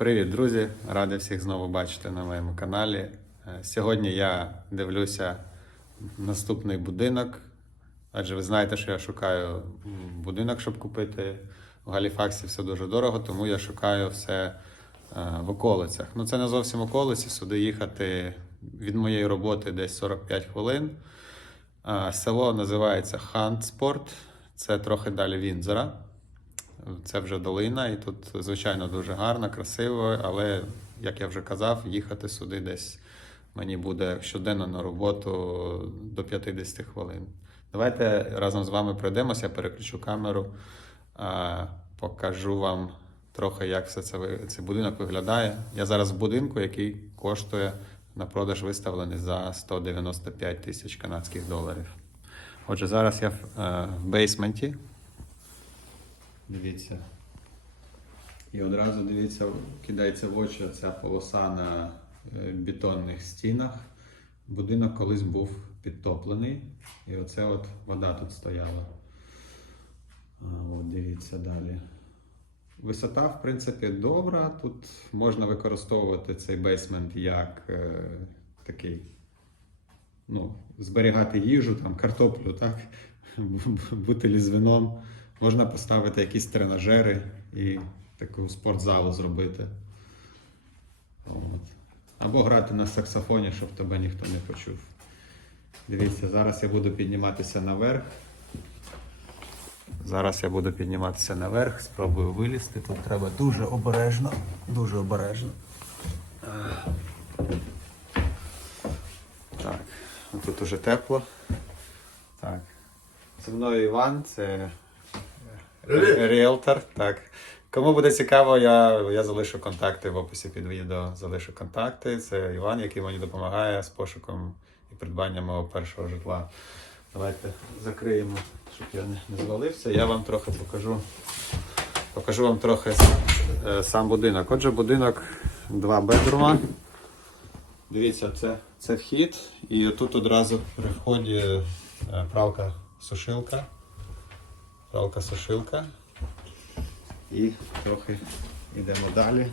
Привіт, друзі! Радий всіх знову бачити на моєму каналі. Е, Сьогодні я дивлюся наступний будинок, адже ви знаєте, що я шукаю будинок, щоб купити. В Галіфаксі все дуже дорого, тому я шукаю все е, в околицях. Ну, це не зовсім околиці, сюди їхати від моєї роботи десь 45 хвилин. Е, Село називається Хантспорт, це трохи далі Вінзора. Це вже долина, і тут, звичайно, дуже гарно, красиво, але, як я вже казав, їхати сюди десь мені буде щоденно на роботу до 50 хвилин. Давайте разом з вами пройдемося, я переключу камеру, покажу вам трохи, як все це цей будинок виглядає. Я зараз в будинку, який коштує на продаж виставлений за 195 тисяч канадських доларів. Отже, зараз я е, в бейсменті. Дивіться. І одразу дивіться, кидається в очі ця полоса на е, бетонних стінах. Будинок колись був підтоплений, і оце от вода тут стояла. От дивіться далі. Висота, в принципі, добра. Тут можна використовувати цей бейсмент як е, такий, ну, зберігати їжу, там, картоплю, так? бутилі з вином. Можна поставити якісь тренажери і таку спортзалу зробити. От. Або грати на саксофоні, щоб тебе ніхто не почув. Дивіться, зараз я буду підніматися наверх. Зараз я буду підніматися наверх, спробую вилізти. Тут треба дуже обережно, дуже обережно. Так, тут уже тепло. Так. Зі мною Іван, це ріелтор. Так. Кому буде цікаво, я, я залишу контакти в описі під відео. Залишу контакти. Це Іван, який мені допомагає з пошуком і придбанням мого першого житла. Давайте закриємо, щоб я не, не звалився. Я вам трохи покажу. Покажу вам трохи е, сам будинок. Отже, будинок два бедрума. Дивіться, це, це вхід, і тут одразу при вході е, пралка сушилка. Пралка сушилка. І трохи йдемо далі.